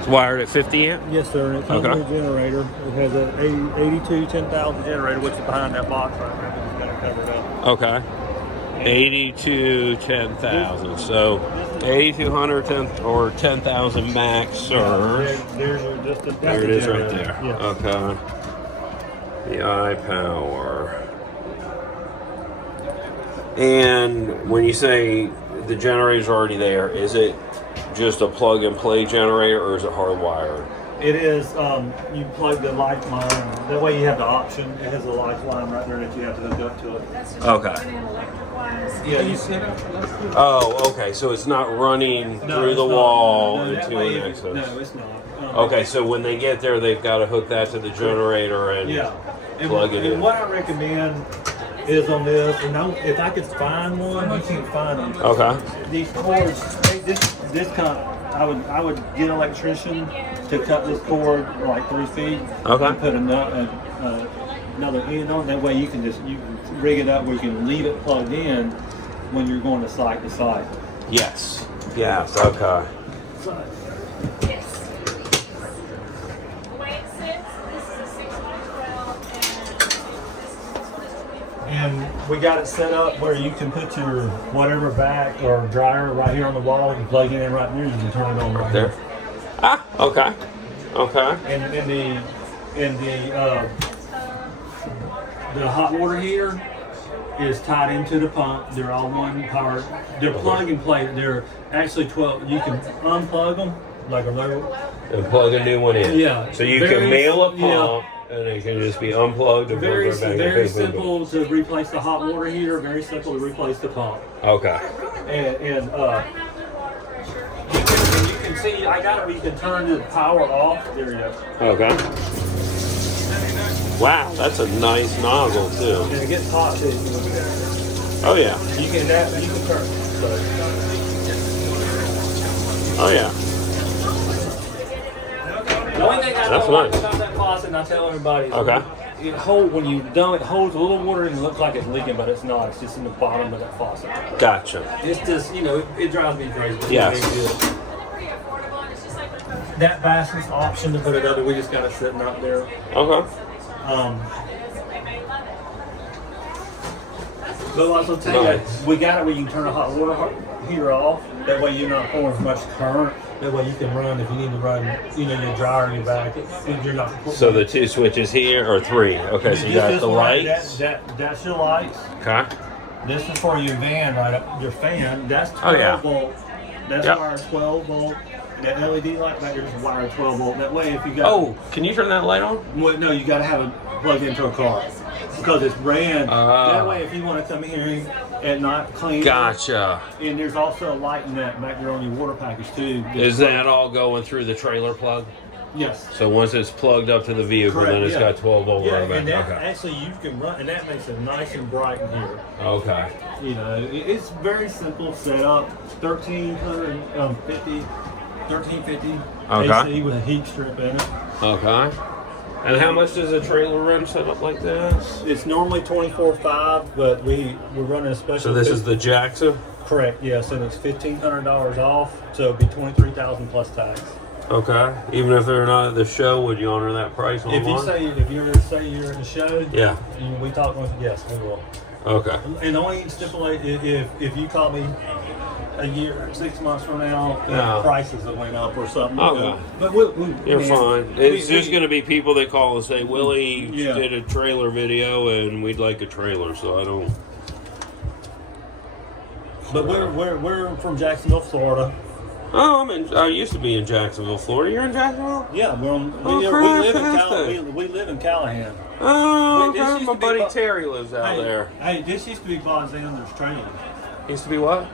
It's wired at 50 amp? Yes, sir. And it comes with a generator. It has an 82 10,000 generator, which is behind that box right there. It's got it covered up. Okay. 82 10,000. So 8,200 or 10,000 max surge. There it is right there. Yes. Okay. The iPower. And when you say the generator's already there, is it just a plug and play generator or is it hardwired? It is, you plug the lifeline, that way you have the option. It has a lifeline right there that you have to hook up to it. Okay. Yeah, you see Oh, okay. So it's not running through the wall into an access. No, it's not. Okay, so when they get there, they've got to hook that to the generator and plug it in. And what I recommend is on this, and if I could find one, you can't find them. Okay. These cords, this kind, I would get an electrician to cut this cord like 3 feet. Okay. And put another end on. That way you can rig it up where you can leave it plugged in when you're going to site to site. Yes. Yes. Okay. And we got it set up where you can put your whatever vac or dryer right here on the wall. You can plug it in right there. You can turn it on right there. here. Ah, okay. Okay. And the hot water heater is tied into the pump. They're all one power. They're plug and play. They're actually 12. You can unplug them like a remote and plug a new one in. Yeah. So you can mail a pump. And it can just be unplugged and very simple to replace the hot water heater. Very simple to replace the pump. Okay. And you can see I got it where you can turn the power off. There you go. Okay. Wow, that's a nice nozzle too. And it gets hot too. Oh yeah. You can turn. Oh yeah. The only thing I don't like about that faucet, and I tell everybody, is it when you done it holds a little water and it looks like it's leaking, but it's not. It's just in the bottom of that faucet. Gotcha. It's just, it drives me crazy. Yes. That basin's the option to put it up. We just got it sitting out there. Okay. But I'll tell you, we got it where you can turn the hot water heater off. That way you're not pouring as much current. That way you can run if you need to run, your dryer and your vac. You're not. So the 2 switches here or 3? Okay, so you got the lights. That's your lights. Okay. This is for your van, right? Your fan. That's 12 volt. That's wired 12 volt. That LED light back there is wired 12 volt. That way, if you got. Oh, can you turn that light on? Well, no, you got to have it plugged into a car because it's ran. That way, if you want to come here at night, clean. Gotcha. And there's also a light in that back there on your water package too. Is that all going through the trailer plug? Yes. So once it's plugged up to the vehicle, then it's got 12 volt. Yeah, and that actually you can run, and that makes it nice and bright in here. Okay. It's very simple setup. 1350. AC with a heat strip in it. Okay. And how much does a trailer run set up like this? It's normally $24,500, but we're running a special. So this is the Jackson? Correct. Yes, and it's $1,500 off, so it'd be $23,000 plus tax. Okay. Even if they're not at the show, would you honor that price online? If you're at the show, we talk with. Yes, we will. Okay. And the only stipulate if you call me a year, 6 months from now, prices that went up or something. Okay. But you're fine. It's just going to be people that call and say, Willie did a trailer video and we'd like a trailer, so I don't. But we're from Jacksonville, Florida. Oh, I used to be in Jacksonville, Florida. You're in Jacksonville? Yeah, we live in Callahan. Oh, my buddy Terry lives out there. Hey, this used to be Bob Anders' training. Used to be what?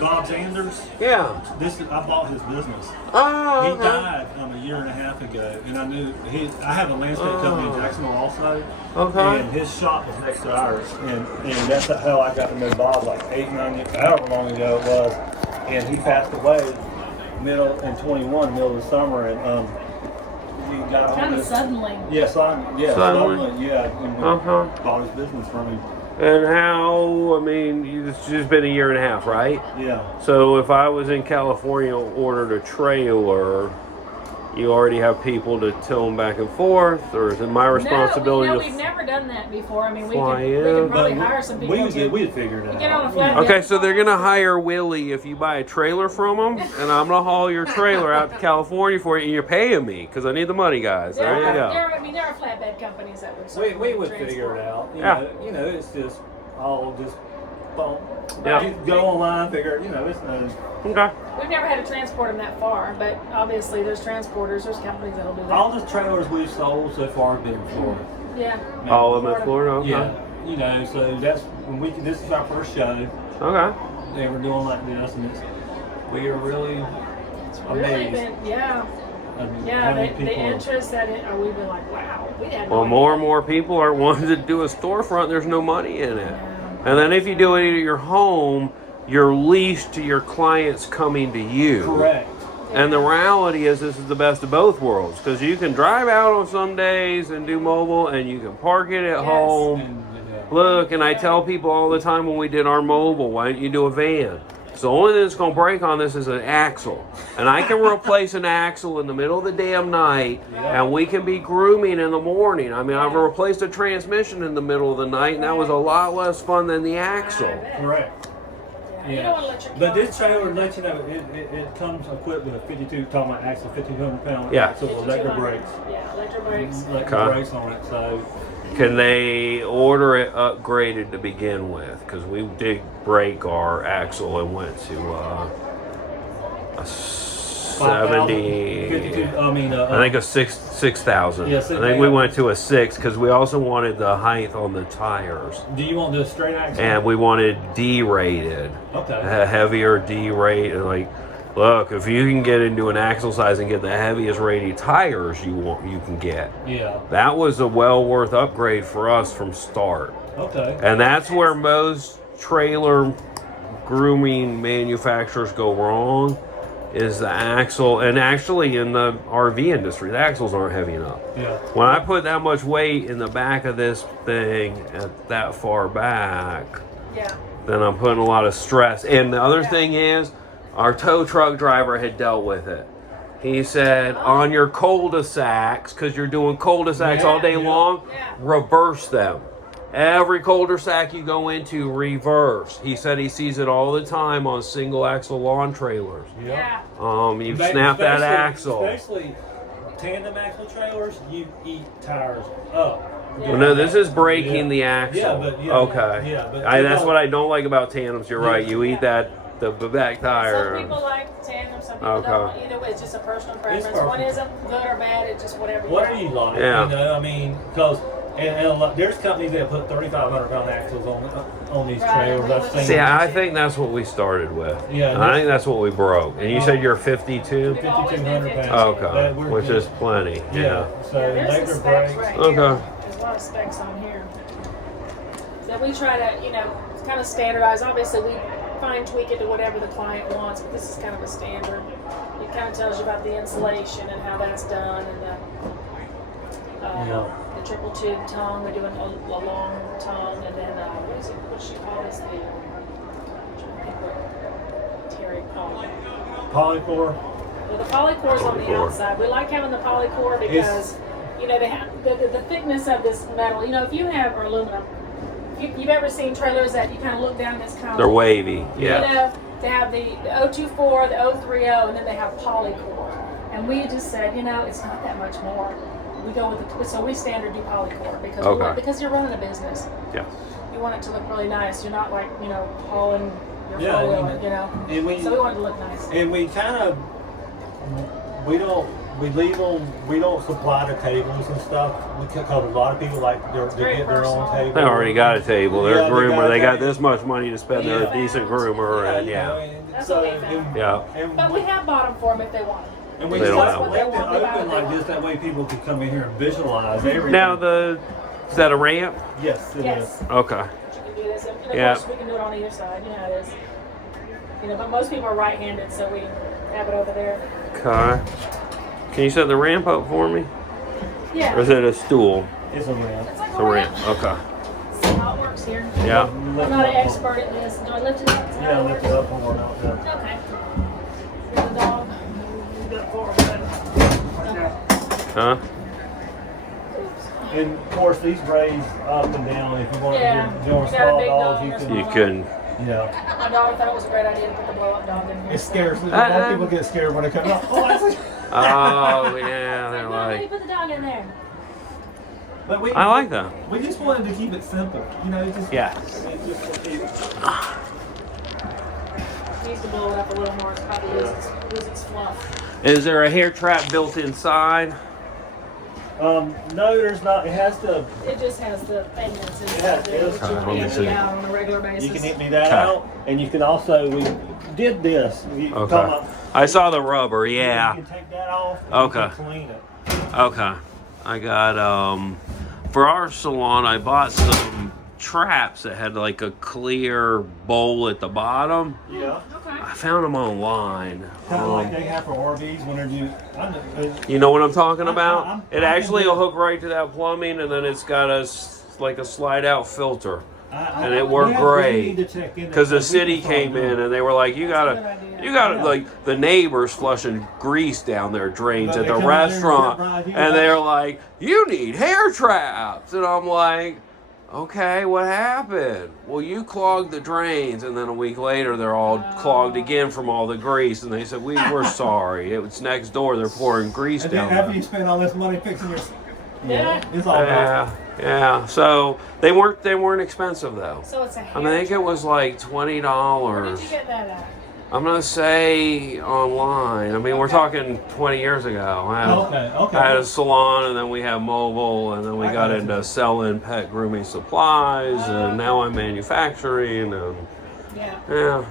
Bob Anders. Yeah. I bought his business. Oh. He died a year and a half ago, and I knew I have a landscape company in Jacksonville also. Okay. And his shop was next to ours, and that's how I got to know Bob, like 8, 9 years, however long ago it was. And he passed away middle of the summer, and he got kind of suddenly. Suddenly. And bought his business from him. And it's just been a year and a half, right? Yeah. So if I was in California and ordered a trailer, you already have people to tow them back and forth, or is it my responsibility No, to we've never done that before. I mean, we fly could in? probably hire some people We'd figure it get on a out. flat. Okay, so they're gonna hire Willie if you buy a trailer from them, and I'm gonna haul your trailer out to California for you, and you're paying me because I need the money, guys. There you go. There are flatbed companies that would. We would figure it out. You know, it's just all just. Yeah. You go online, figure. It's no. Okay. We've never had to transport them that far, but obviously there's transporters, there's companies that'll do that. All the trailers we've sold so far have been in Florida. Yeah. All of them in Florida. Okay. Yeah. So that's when we. This is our first show. Okay. They were doing like this, and we are really Really amazed. been, yeah. How many The interest that we've been like, wow, we had no Well, idea. more and more people are wanting to do a storefront. There's no money in it. And then if you do it at your home, you're leased to your clients coming to you. Correct. And the reality is this is the best of both worlds because you can drive out on some days and do mobile and you can park it at home. Look, and I tell people all the time when we did our mobile, why don't you do a van? So the only thing that's going to break on this is an axle. And I can replace an axle in the middle of the damn night, and we can be grooming in the morning. I mean, I've replaced a transmission in the middle of the night, and that was a lot less fun than the axle. Correct. You don't want to let your But this car- trailer, let you know, it comes equipped with a 52, talking about axle, 1,500 pound Yeah. axle, electric brakes. Yeah, electric brakes. Electric Okay. brakes on it, so. Can they order it upgraded to begin with? Because we did break our axle and went to a 70. 52, I think a 6,000. Yeah, I think we went to a 6 because we also wanted the height on the tires. Do you want the straight axle? And we wanted D-rated. Okay. A heavier D-rate. Like, look, if you can get into an axle size and get the heaviest rated tires you can get. Yeah. That was a well worth upgrade for us from Starr. Okay. And that's where most trailer grooming manufacturers go wrong is the axle. And actually in the RV industry, the axles aren't heavy enough. Yeah. When I put that much weight in the back of this thing at that far back, then I'm putting a lot of stress. And the other thing is, our tow truck driver had dealt with it. He said, on your cul-de-sacs, because you're doing cul-de-sacs all day long, reverse them. Every cul-de-sac you go into, reverse. He said he sees it all the time on single axle lawn trailers. Yeah. You snap that axle. Especially tandem axle trailers, you eat tires up. Well, no, this is breaking the axle. Okay. That's what I don't like about tandems. You're right. You eat the back tire. Some people like tandem, some people don't. Either way, it's just a personal preference. One isn't good or bad. It's just whatever you Whatever you like. Yeah. I mean, because there's companies that put 3,500 pound axles on these trailers. I've seen. See, I think that's what we started with. Yeah. I think that's what we broke. And you said you're 52? 5,200 pounds. Okay. Which is plenty. Yeah. So there's the electric specs brakes. right here. Okay. There's a lot of specs on here. So we try to, kind of standardize. Obviously, we fine tweak it to whatever the client wants, but this is kind of a standard. It kind of tells you about the insulation and how that's done, and the triple tube tongue. We're doing a long tongue, and then what does she call this? I'm trying to think what Terry called it. Polycore. Well, the polycore is on the outside. We like having the polycore because they have the thickness of this metal. If you have or aluminum. You've ever seen trailers that you kind of look down and it's kind of... They're wavy, yeah. They have the 024, the 030, and then they have polycore. And we just said, it's not that much more. We go with so we standard do polycore because you're running a business. Yeah. You want it to look really nice. You're not like, hauling your four-wheeler, so we want it to look nice. And we kind of, we don't supply the tables and stuff because a lot of people like to get their own table. They already got a table. They're a groomer. They got it. this much money to spend. They're a decent groomer, That's what we found. But we have bought them for them if they want them. And we They just don't left have it open like this. That way people can come in here and visualize everything. Now is that a ramp? Yes, it is. Okay. You can do this. And of course, we can do it on either side. You know how it is. But most people are right-handed, so we have it over there. Okay. Can you set the ramp up for me? Yeah. Or is it a stool? It's a ramp. It's like It's a ramp. Okay. See how it works here. Yeah. I'm not an expert at this. Do I lift it up? Yeah, lift it up and we're out there. Okay. Here's the dog. Huh? And of course, these raise up and down. If you want Yeah. to do You got a small big dogs, dog you or can. something. You can. Yeah. My daughter thought it was a great idea to put the blow up dog in here. It scares me. Uh-uh. People get scared when they come up. Oh, that's Oh yeah, they're No, let me like. put the dog in there. But we, I like that. We just wanted to keep it simple. You know, just. Yeah. It just Needs to blow it up a little more. It's probably lose its fluff. Is there a hair trap built inside? No, there's not. It has to. It just has the thing that's Yeah, inside there it is. that you Let can me empty see. out on a regular basis. You can empty that Okay. out, and you can also. We did this. You Okay. talking about- I saw the rubber. Yeah. You can take that off. And Okay. You can clean it. Okay. I got for our salon I bought some traps that had like a clear bowl at the bottom. Yeah. Okay. I found them online. Kind of like they have for RVs whenever you. You know what I'm talking about? I'm It actually will thinking- hook right to that plumbing, and then it's got like a slide out filter. And it we worked need great to check in because the we city can start came doing in it. and they were like, That's a good idea. you got Yeah. like the neighbors flushing grease down their drains But at they the come in there and restaurant, get right here. and they're like, you need hair traps, and I'm like, okay, what happened? Well, you clogged the drains, and then a week later they're all clogged again from all the grease, and they said we're sorry, it was next door, they're pouring grease And then down after there. you spend all this money fixing your. Yeah. It's all Yeah, yeah. So they weren't expensive though. So it's a hair I mean, I think it was like $20. Where did you get that at? I'm gonna say online. I mean, we're talking 20 years ago. Okay. I had a salon, and then we had mobile, and then we got into selling pet grooming supplies, and now I'm manufacturing, and Yeah. yeah,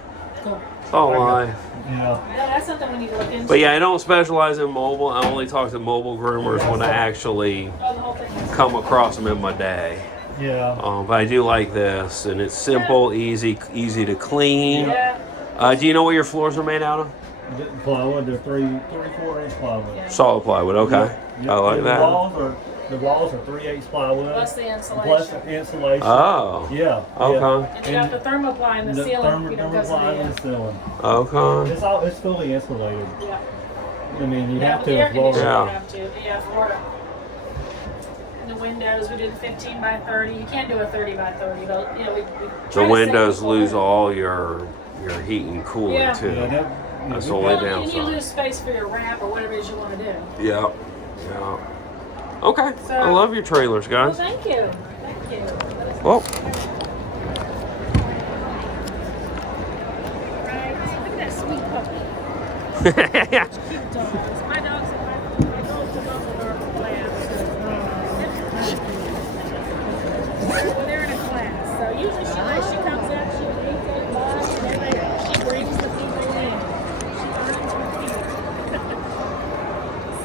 Cool. it's all life. Yeah. Yeah, that's something we need to look into. But yeah, I don't specialize in mobile. I only talk to mobile groomers when I actually Oh, the whole thing is. come across them in my day. Yeah. But I do like this, and it's simple, easy to clean. Yeah. Do you know what your floors are made out of? Plywood, they're 3/4-inch plywood. Yeah. Solid plywood. Okay, Yep. I like And that. The walls are 3/8 plywood. Plus the insulation. Plus the insulation. Oh. Yeah. Okay. And you got the thermoply in the ceiling. You know, because of thermoply in the, the ceiling. Okay. It's fully insulated. yeah. I mean, you Yeah, have with to the air as well. conditioning, Yeah. you have to. Yeah, for and the windows, we did 15 by 30. You can't do a 30 by 30, but you know, we The try to windows save lose people. all your heat and cooling Yeah. too. Yeah, That's we- all Well, way and you downside. lose space for your wrap or whatever it is you want to do. Yeah. Yeah. Okay. So- I love your trailers, Well, guys. thank you. Thank you. Well, Right. Look at that sweet puppy. Cute dog.